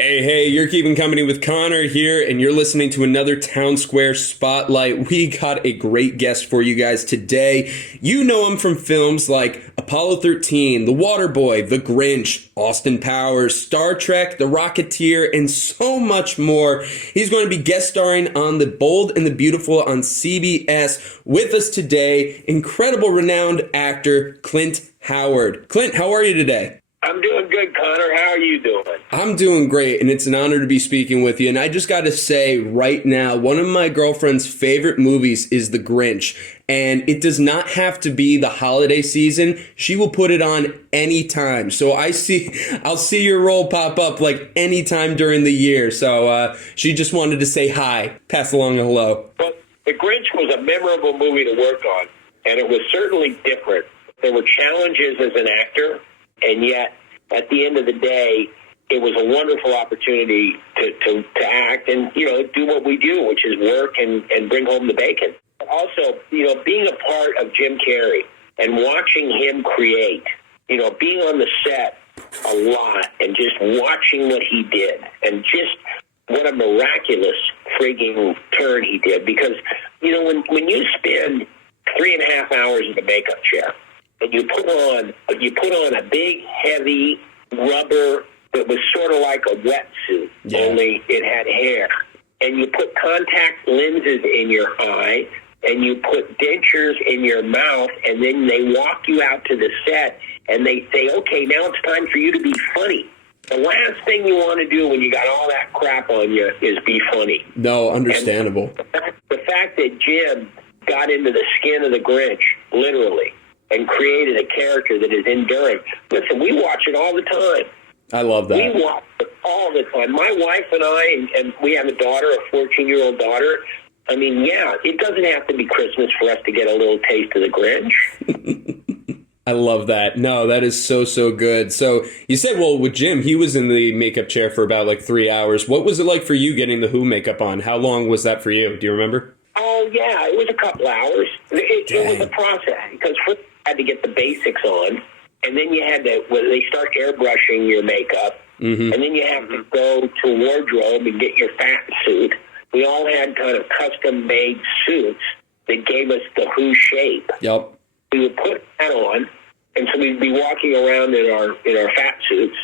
Hey, you're keeping company with Connor here, and you're listening to another Townsquare Spotlight. We got a great guest for you guys today. You know him from films like Apollo 13, The Waterboy, The Grinch, Austin Powers, Star Trek, The Rocketeer, and so much more. He's going to be guest starring on The Bold and the Beautiful on CBS. With us today, incredible renowned actor Clint Howard. Clint, how are you today? I'm doing good, Connor. How are you doing? I'm doing great, and it's an honor to be speaking with you. And I just got to say right now, one of my girlfriend's favorite movies is The Grinch. And it does not have to be the holiday season. She will put it on anytime. So I'll see your role pop up like anytime during the year. So she just wanted to say hi, pass along a hello. Well, The Grinch was a memorable movie to work on, and it was certainly different. There were challenges as an actor, and yet, at the end of the day, it was a wonderful opportunity to act and, do what we do, which is work and bring home the bacon. Also, being a part of Jim Carrey and watching him create, being on the set a lot and just watching what he did and just what a miraculous frigging turn he did. Because, when you spend 3.5 hours in the makeup chair, and you put on a big, heavy rubber that was sort of like a wetsuit, only it had hair. And you put contact lenses in your eye, and you put dentures in your mouth, and then they walk you out to the set, and they say, okay, now it's time for you to be funny. The last thing you want to do when you got all that crap on you is be funny. No, understandable. And the fact that Jim got into the skin of the Grinch, literally, and created a character that is enduring. Listen, we watch it all the time. I love that. We watch it all the time. My wife and I, and we have a daughter, a 14-year-old daughter. I mean, it doesn't have to be Christmas for us to get a little taste of the Grinch. I love that. No, that is so good. So you said, well, with Jim, he was in the makeup chair for about 3 hours. What was it like for you getting the Who makeup on? How long was that for you? Do you remember? Oh, yeah, it was a couple hours. It was a process because first you had to get the basics on, and then you had to, they start airbrushing your makeup, and then you have to go to wardrobe and get your fat suit. We all had kind of custom-made suits that gave us the Who shape. Yep. We would put that on, and so we'd be walking around in our fat suits,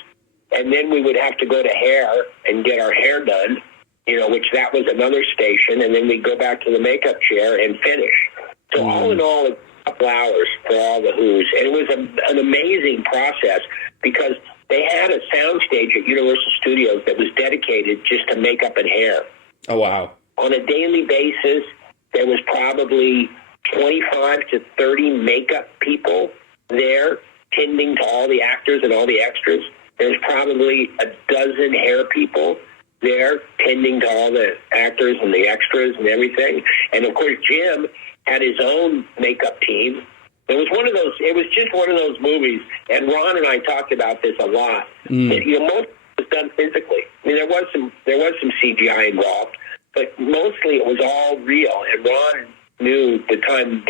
and then we would have to go to hair and get our hair done, which that was another station, and then we'd go back to the makeup chair and finish. So all in all, a couple hours for all the Who's. And it was an amazing process because they had a soundstage at Universal Studios that was dedicated just to makeup and hair. Oh, wow. On a daily basis, there was probably 25 to 30 makeup people there tending to all the actors and all the extras. There's probably a dozen hair people there tending to all the actors and the extras and everything. And of course, Jim had his own makeup team. It was just one of those movies, and Ron and I talked about this a lot. That, most of it was done physically. I mean, there was some CGI involved, but mostly it was all real. And Ron knew the time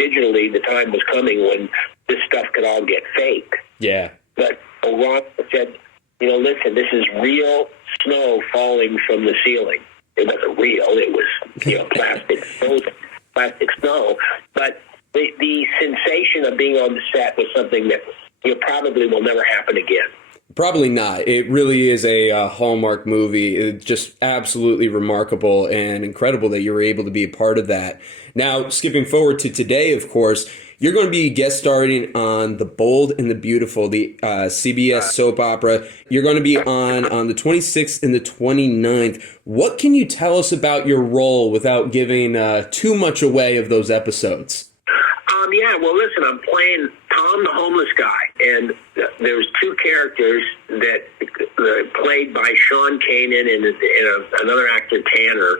was coming when this stuff could all get fake. Yeah. But Ron said, listen, this is real snow falling from the ceiling. It wasn't real. It was, plastic snow. But the sensation of being on the set was something that probably will never happen again. Probably not. It really is a Hallmark movie. It's just absolutely remarkable and incredible that you were able to be a part of that. Now, skipping forward to today, of course, you're going to be guest starring on The Bold and the Beautiful, the CBS soap opera. You're going to be on the 26th and the 29th. What can you tell us about your role without giving too much away of those episodes? Well, listen, I'm playing Tom the homeless guy, and there's two characters that played by Sean Kanan and another actor, Tanner,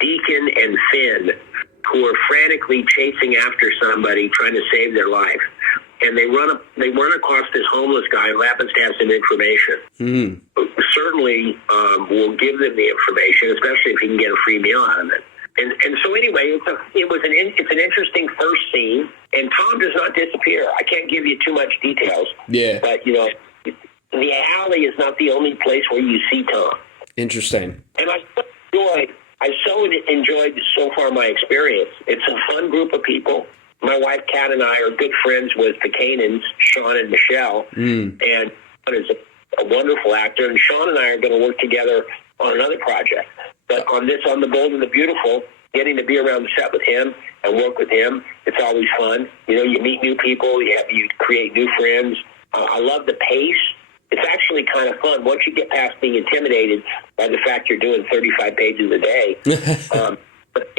Deacon and Finn, who are frantically chasing after somebody trying to save their life. And they run across this homeless guy who happens to have some information. Certainly we'll give them the information, especially if he can get a free meal out of it. And so anyway, it's an interesting first scene, and Tom does not disappear. I can't give you too much details. Yeah. But, the alley is not the only place where you see Tom. Interesting. And I so enjoyed so far my experience. It's a fun group of people. My wife, Kat, and I are good friends with the Canaans, Sean and Michelle. And Sean is a wonderful actor. And Sean and I are going to work together on another project. But on The Bold and the Beautiful, getting to be around the set with him and work with him, it's always fun. You know, you meet new people, you create new friends. I love the pace. It's actually kind of fun once you get past being intimidated by the fact you're doing 35 pages a day. But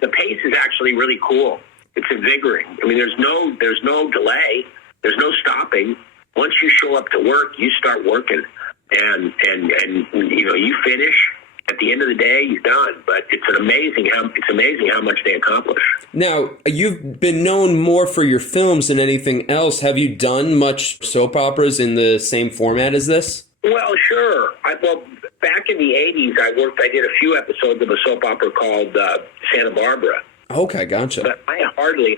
the pace is actually really cool. It's invigorating. I mean, there's no delay. There's no stopping. Once you show up to work, you start working, and you know, you finish. At the end of the day, you're done. But it's amazing how much they accomplish. Now, you've been known more for your films than anything else. Have you done much soap operas in the same format as this? Well, sure. Well, back in the 80s, I did a few episodes of a soap opera called Santa Barbara. Okay, gotcha. But I hardly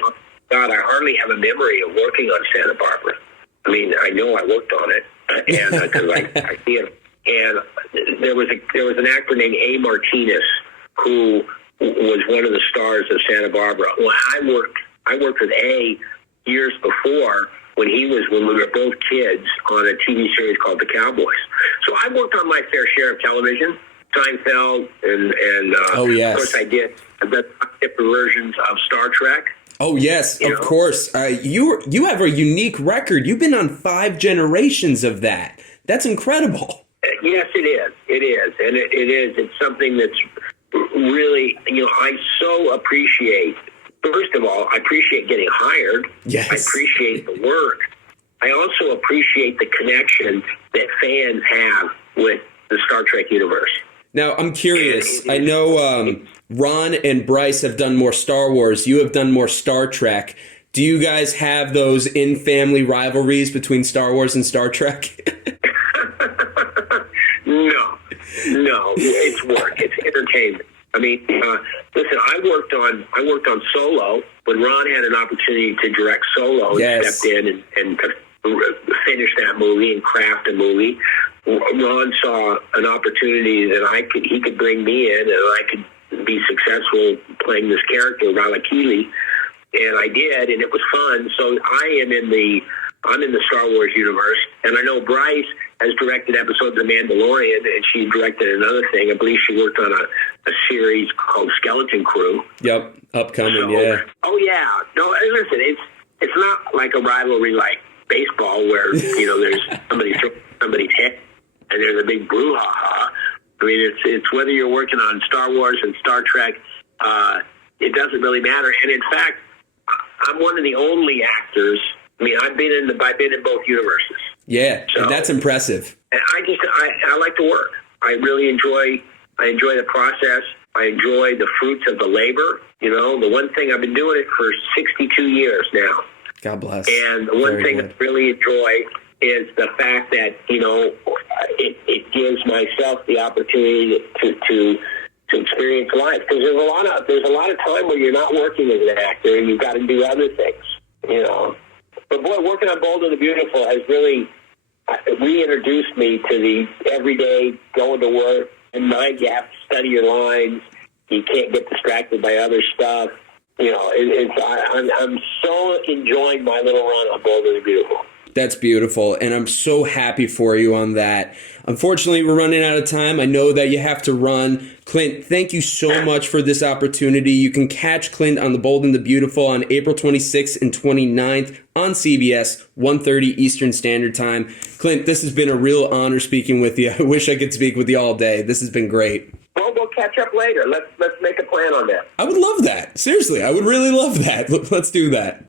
have a memory of working on Santa Barbara. I mean, I know I worked on it, and because I see it. And there was an actor named A. Martinez who was one of the stars of Santa Barbara. Well, I worked with A years before when we were both kids on a TV series called The Cowboys. So I worked on my fair share of television, Seinfeld, and oh yes, of course I did different versions of Star Trek. Oh yes, of course. You have a unique record. You've been on 5 generations of that. That's incredible. Yes, it is. It is. And it is. It's something that's really, I so appreciate. First of all, I appreciate getting hired. Yes. I appreciate the work. I also appreciate the connection that fans have with the Star Trek universe. Now, I'm curious. I know Ron and Bryce have done more Star Wars. You have done more Star Trek. Do you guys have those in-family rivalries between Star Wars and Star Trek? No, it's work. It's entertainment. I mean, listen, I worked on Solo when Ron had an opportunity to direct Solo. Yes. And stepped in and finish that movie and craft a movie. Ron saw an opportunity that he could bring me in, and I could be successful playing this character, Ralakili, and I did, and it was fun. So I'm in the Star Wars universe, and I know Bryce has directed episodes of Mandalorian, and she directed another thing. I believe she worked on a series called Skeleton Crew. Yep, upcoming, yeah. Oh, yeah. No, listen, it's not like a rivalry like baseball where, there's somebody throwing somebody's head and there's a big brouhaha. I mean, it's whether you're working on Star Wars and Star Trek, it doesn't really matter. And in fact, I'm one of the only actors. I mean, I've been in both universes. Yeah, so, and that's impressive. And I like to work. I really enjoy the process. I enjoy the fruits of the labor. The one thing I've been doing it for 62 years now. God bless. And the one thing I really enjoy is the fact that it gives myself the opportunity to experience life, because there's a lot of time where you're not working as an actor and you've got to do other things. But boy, working on Bold and the Beautiful has really reintroduced me to the everyday going to work, and you have to study your lines. You can't get distracted by other stuff. I'm so enjoying my little run on Bold and the Beautiful. That's beautiful, and I'm so happy for you on that. Unfortunately, we're running out of time. I know that you have to run. Clint, thank you so much for this opportunity. You can catch Clint on The Bold and the Beautiful on April 26th and 29th on CBS, 1:30 Eastern Standard Time. Clint, this has been a real honor speaking with you. I wish I could speak with you all day. This has been great. Well, we'll catch up later. Let's make a plan on that. I would love that. Seriously, I would really love that. Let's do that.